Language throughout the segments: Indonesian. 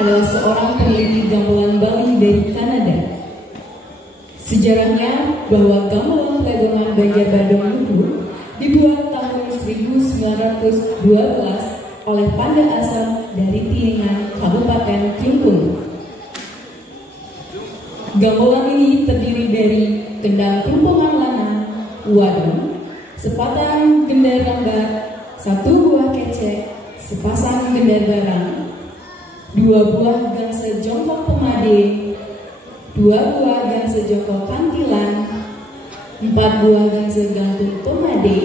adalah seorang peneliti gamelan Bali dari Kanada. Sejarahnya bahwa gamelan Plegongan Banjarbadung itu dibuat tahun 1912 oleh Panda asal dari Tiengan, Kabupaten Klungkung. Gamelan ini terdiri dari kendang krumpungan lana, wadung, sepatang gendar lambat, satu buah kecek, sepasang gendar barang, dua buah gangsa jongkok pemade, dua buah gangsa jongkok kantilan, empat buah gangsa gantung pemade,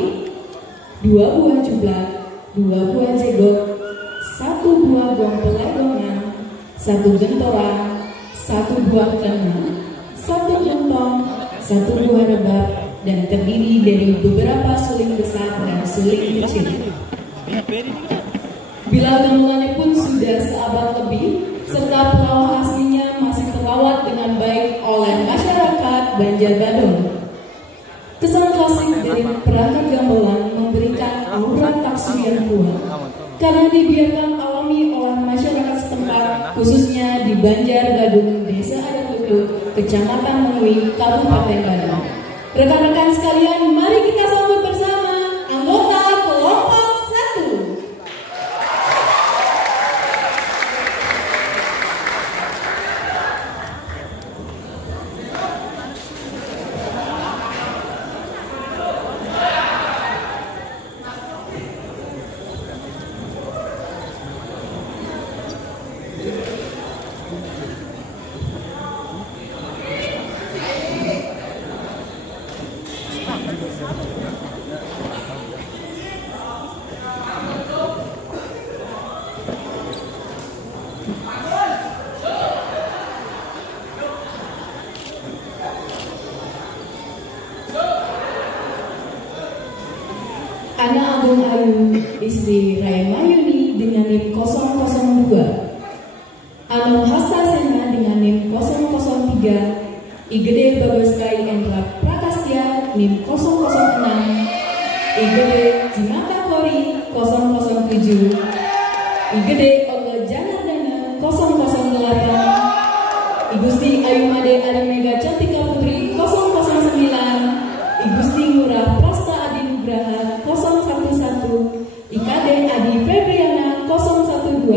dua buah jublak, dua buah jegok, satu buah gong pelegongan, satu gentoran, satu buah kena, satu gentong, satu buah rebab, dan terdiri dari beberapa suling besar dan suling kecil. Bila gamelannya pun sudah seabad lebih, serta pelawak aslinya masih terawat dengan baik oleh masyarakat Banjarbadung. Kesan klasik dari perangkat gamelan memberikan aura taksu yang kuat, karena dibiarkan alami oleh masyarakat setempat, khususnya di Banjarbadung, Desa Adat, Kecamatan Menui, Kabupaten Badung. Rekan-rekan sekalian, mari kita sambut bersama anggota kelompok 1. Ana Agung Ayu, istri Rai Mayuni dengan NIM 002, Anom Hasta Sena dengan NIM 003, Igede Bagoskai Endra Prakastya NIM 006, Igede Jimata Kori 007, Igede Ogo Janardana 008, Igusti Ayumade Arimega Cantika Putri 009, Igusti Ngurah Prasta Adi Nugraha 011, Ikade Adi Febriana 012,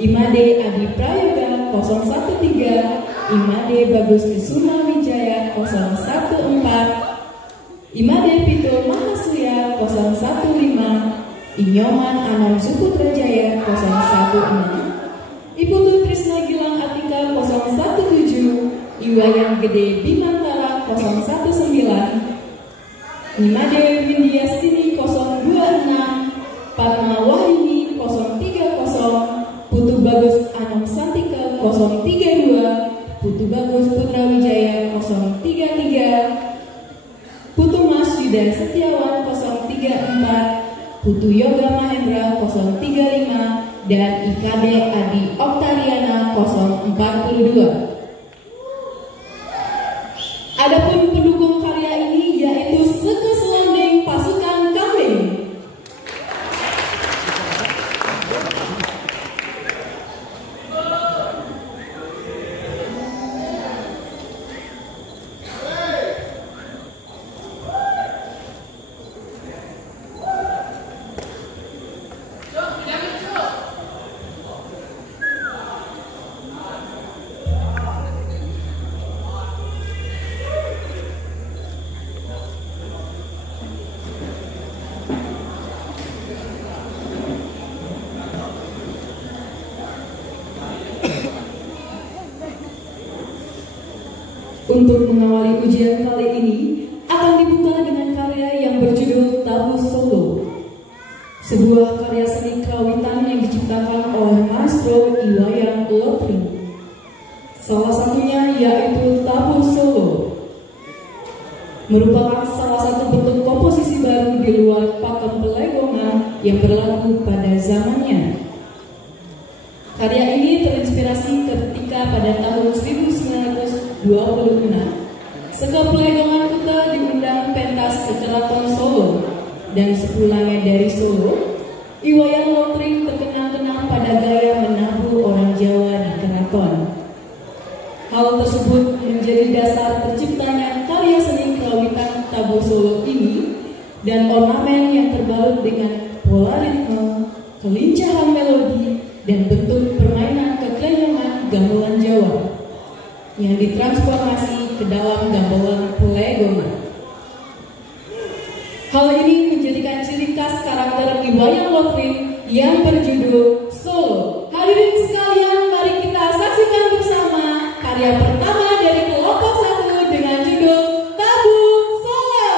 Imade Adi Prayoga 013, Imade Bagus Kesuma Wijaya 014, Imade Pito Mahasuya 015, Inyoman Anam Suputra Jaya 016, Iputu Trisna Gilang Atika 017, Iwayang Gede Bimantara 019, Imade Windiastini 026, Padma Wahini 030, Putu Bagus Anam Santika 032, Putu Bagus Putra Wijaya 033, Putu Mas Yuda Setiawan 034, Putu Yoga Mahendra 035, dan Ikade Adi Oktariana 042. Adapun pendukung karya ini yaitu Sekeselonding Pasukan Kambing. Untuk mengawali ujian kali ini akan dibuka dengan karya yang berjudul Tabu Solo, sebuah karya seni kerawitan yang diciptakan oleh Maestro Iwayang Lotring. Salah satunya yaitu Tabu Solo, merupakan salah satu bentuk komposisi baru di luar pakem Plegongan yang berlaku pada zamannya. Karya ini terinspirasi ketika pada tahun 1926 Seka Plegongan Kuta diundang pentas ke Keraton Solo, dan sepulangnya dari Solo, Iwayang Lotring terkenal-kenal pada gaya menabuh orang Jawa di Hal tersebut menjadi dasar terciptanya karya seni kerawitan Tabu Solo ini dan ornamen yang terbalut dengan pola ritme, kelincahan melodi, dan bentuk permainan kekelenyangan gamelan Jawa yang ditransformasi ke dalam gamelan Plegongan. Hal ini menjadikan ciri khas karakter di wayang lotring yang berjudul Solo. Hadirin sekalian, mari kita saksikan bersama karya pertama dari kelompok 1 dengan judul Tabu Solo.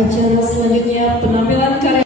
Acara selanjutnya penampilan karya